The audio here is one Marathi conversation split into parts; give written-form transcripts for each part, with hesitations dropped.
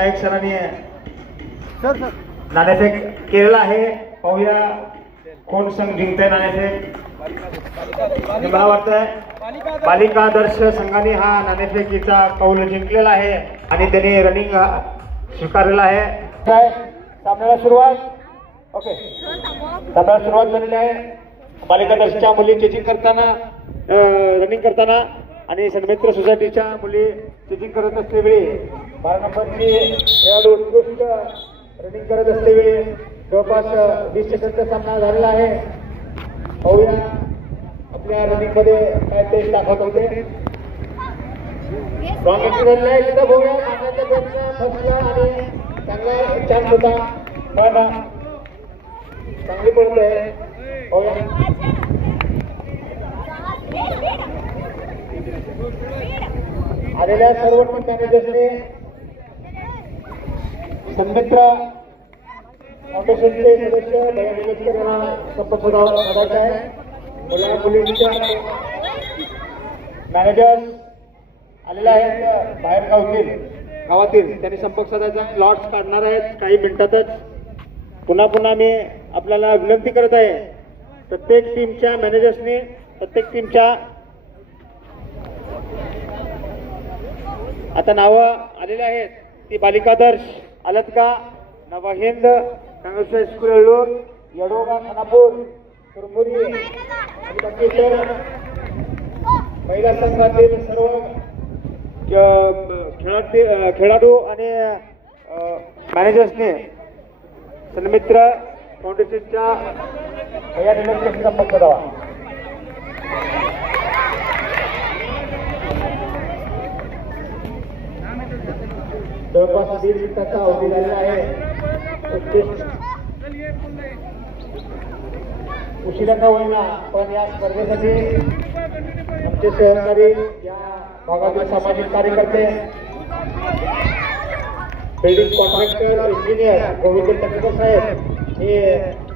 एक सरांनी नाणेफेक केलेला आहे. पाहूया कोण संघ जिंकतंय नाणेफेक. मला वाटतंय बालिका आदर्श संघाने हा नाणेफेकीचा कौल जिंकलेला आहे आणि त्यांनी रनिंग स्वीकारलेला आहे. सामन्याला सुरुवात. ओके, सामन्याला सुरुवात झालेली आहे. बालिका आदर्शच्या मुली चेचिंग करताना रनिंग करताना आणि सन्मित्र सोसायटीच्या मुली चेचिंग करत असतेवेळी 12 नंबरची खेळाडू उत्कृष्ट रनिंग करत असतेवेळी जवळपास 20 सेकंदचा सामना झालेला आहे. पाहूया आपल्या रनिंग मध्ये काय ते दाखवत होते. स्ट्रॉंग एक्सरसाइज आहे तिथं. बघूया मारण्याचा प्रयत्न फसला आणि चांगला चान्स होता पण चांगली पडतोय. पाहूया आलेल्या सर्व टीम मॅनेजर्सने सन्मित्र फाउंडेशनचे सदस्य भैया निलस्कर यांना संपर्क साधायचा आहे. मुला मुलींच्या मॅनेजर्स आलेले आहेत बाहेर गावातील त्यांनी संपर्क साधायचा आहे. लॉट्स काढणार आहेत काही मिनिटातच. पुन्हा मी आपल्याला विनंती करत आहे प्रत्येक टीमच्या मॅनेजर्सने प्रत्येक टीमच्या आता नावं आलेली आहेत. ती बालिका आदर्श अलतका, नवहिंद, काँग्रेस हायस्कूल येळूर, यडोगा खानापूर, कुरमुरी आणि बाकी इतर महिला संघातील सर्व खेळाडू आणि मॅनेजर्सने सन्मित्र फाउंडेशनच्या भैया निलस्कर संपर्क करावा. जवळपास 1.5 मिनिटाचा अवधी झालेला आहे. उशिरा का होईना पण या स्पर्धेसाठी आमचे सहकारी या भागातील सामाजिक कार्यकर्ते बिल्डिंग कॉन्ट्रॅक्टर इंजिनियर गोविंद टक्कर साहेब हे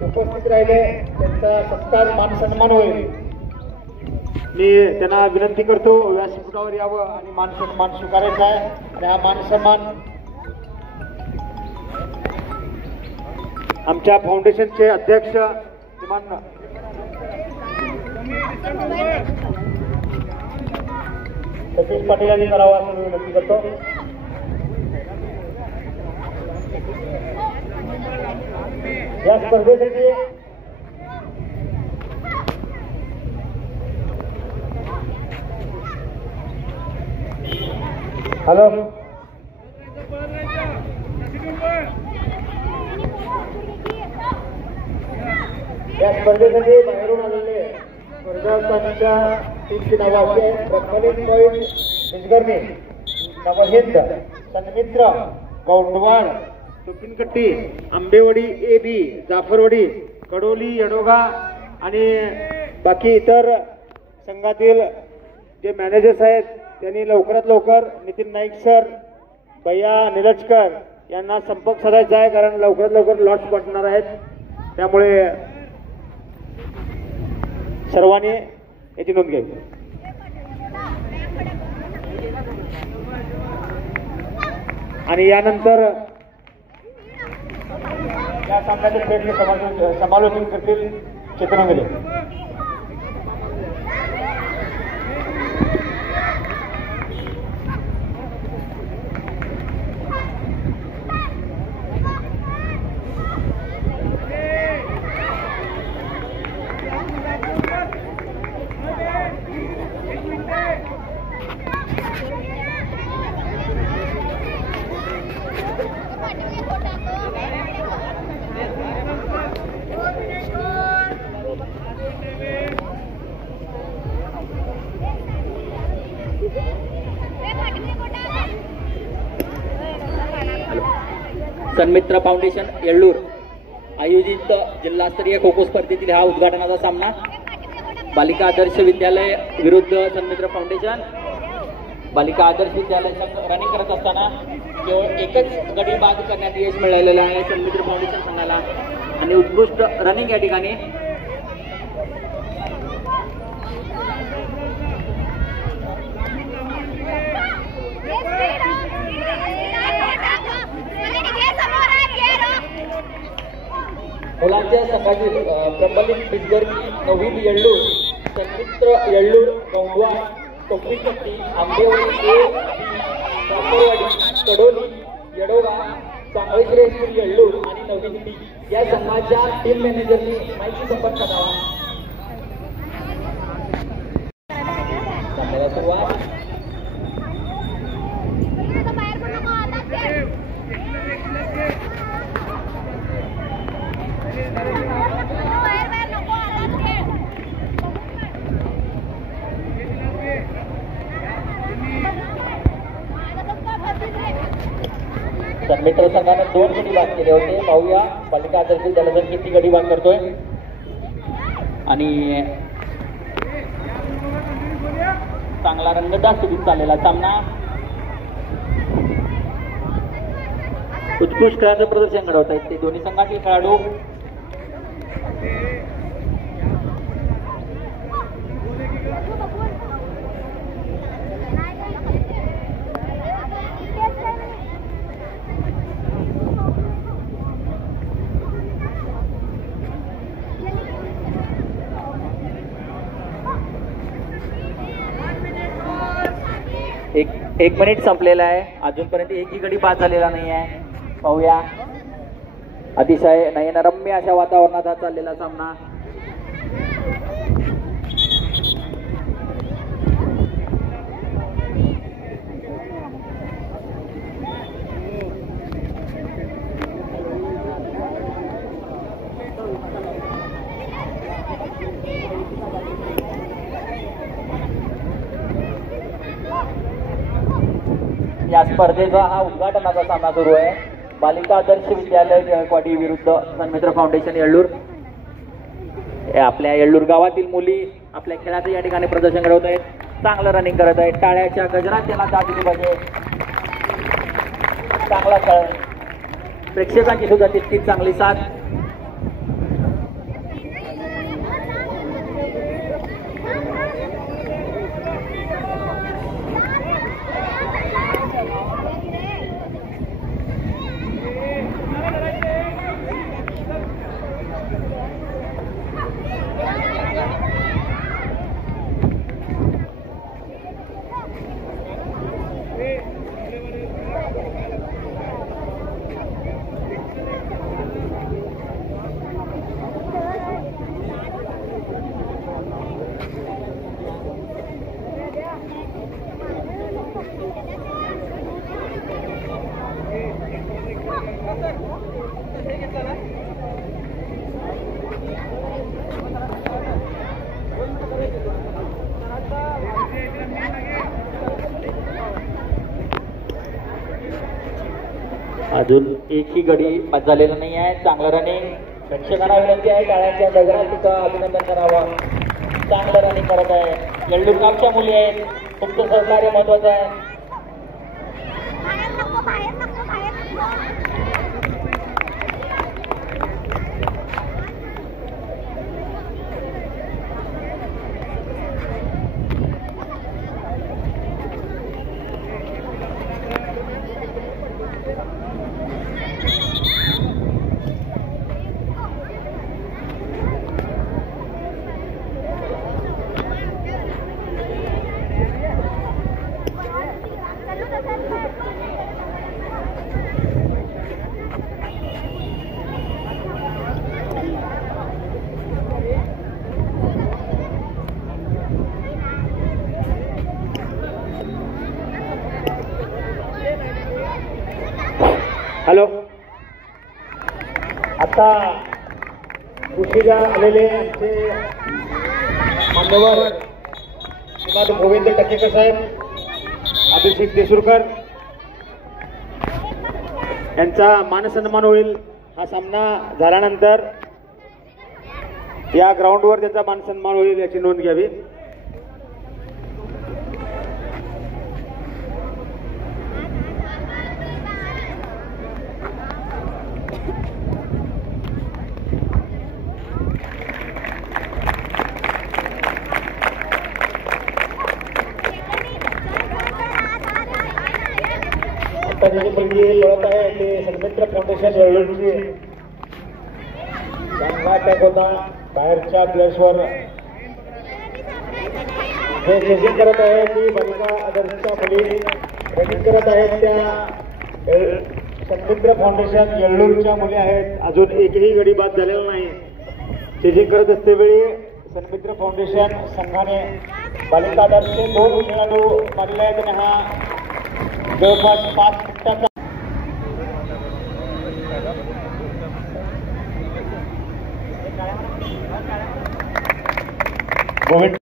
उपस्थित राहिले. त्यांचा सत्कार मान सन्मान होईल. मी त्यांना विनंती करतो व्यासपीठावर यावं आणि मान सन्मान स्वीकारायचा आहे. आणि हा मान सन्मान आमच्या फाउंडेशनचे अध्यक्ष श्रीमान सतीश पाटील यांनी करावा असं मी विनंती करतो. या स्पर्धेसाठी हॅलो या स्पर्धेसाठी बाहेरून आलेले स्पर्धकांच्या टीमची नावं अशी आहेत. प्रज्वलित पॉईंट निजगर्णी, नवहिंद, सन्मित्र, गौंडवाड, सुपिनकट्टी, आंबेवाडी AB, जाफरवाडी, कडोली, यडोगा आणि बाकी इतर संघातील जे मॅनेजर्स आहेत त्यांनी लवकरात लवकर नितीन नाईक सर, भैया निलस्कर यांना संपर्क साधायचा आहे. कारण लवकरात लवकर लॉट्स पडणार आहेत. त्यामुळे सर्वांनी याची नोंद घ्यावी. आणि यानंतर या सामन्याचे खेळ समालोचन करतील चित्रंजली. सन्मित्र फाउंडेशन येळूर आयोजित जिल्हास्तरीय खो खो स्पर्धेतील हा उद्घाटनाचा सामना बालिका आदर्श विद्यालय विरुद्ध सन्मित्र फाउंडेशन. बालिका आदर्श विद्यालय रनिंग करत असताना केवळ एकच गडी बाद करण्यात यश मिळालेलं आहे सन्मित्र फाउंडेशन संघाला आणि उत्कृष्ट रनिंग या ठिकाणी मुलांच्या संघाची प्रबलित बिजगर्गी नववीत येळ्ळूर, सन्मित्र येळ्ळूर, गौंडवाड, टोपीशक्ती, आंबेवडी ए, सासरवाडी, कडोली, येडोगा, चांगळेश्वरेश्वर येळ्ळूर आणि नववीत बी या संघाच्या टीम मॅनेजरनी माहिती संपर्क करावा. सामन्याला सुरुवात. सन्मित्र संघाने 2 गडी बाद केले होते. पाहूया बालिका आदर्श विद्यालय किती गडी बाद करतोय. आणि चांगला रंगतदार सुधीत चाललेला सामना. उत्कृष्ट खेळाचं प्रदर्शन घडवत आहेत ते दोन्ही संघातील खेळाडू. एक मिनिट संपलेला आहे. अजूनपर्यंत एकही गडी बाद झालेला नाही आहे. पाहूया अतिशय नयनरम्य अशा वातावरणात हा चाललेला सामना. या स्पर्धेचा हा उद्घाटनाचा सामना सुरू आहे. बालिका आदर्श विद्यालय जयकवाडी विरुद्ध सन्मित्र फाउंडेशन येळ्ळूर. आपल्या येळ्ळूर गावातील मुली आपल्या खेळाचं या ठिकाणी प्रदर्शन घडवत आहेत. चांगलं रनिंग करत आहेत. टाळ्याच्या गजरात त्यांना दाद दिली पाहिजे. चांगला खेळ. प्रेक्षकांची सुद्धा तितकीच चांगली साथ. अजून एकही गडी बाद झालेला नाही आहे. चांगलं रनिंग. प्रेक्षकांना विनंती आहे टाळ्यांच्या गजरात तिचं अभिनंदन करावं. चांगलं रनिंग करत आहे. येळ्ळूर गावच्या मुली आहेत. तुमचं सहकार्य महत्वाचं आहे. हॅलो. आता उशिरा आलेले आमचे मान्यवर श्रीमान गोविंद टकेकर साहेब, अभिषेक देसुरकर यांचा मानसन्मान होईल. हा सामना झाल्यानंतर या ग्राउंडवर त्याचा मानसन्मान होईल याची नोंद घ्यावी. मुलगी लढत आहे ते सन्मित्र फाउंडेशन येळ्ळूरची अटॅक होता बाहेरच्या प्लेयर्सवर. हे चेजिंग करत आहे की बालिका आदर्शच्या मुली रनिंग करत आहेत त्या सन्मित्र फाउंडेशन येळ्ळूरच्या मुली आहेत. अजून एकही गडी बाद झालेला नाही. चेजिंग करत असते वेळी सन्मित्र फाउंडेशन संघाने बालिका आदर्शचे 2 खेळाडू मारले आहेत आणि हा जवळपास 5 मिनिटाचा मोमेंट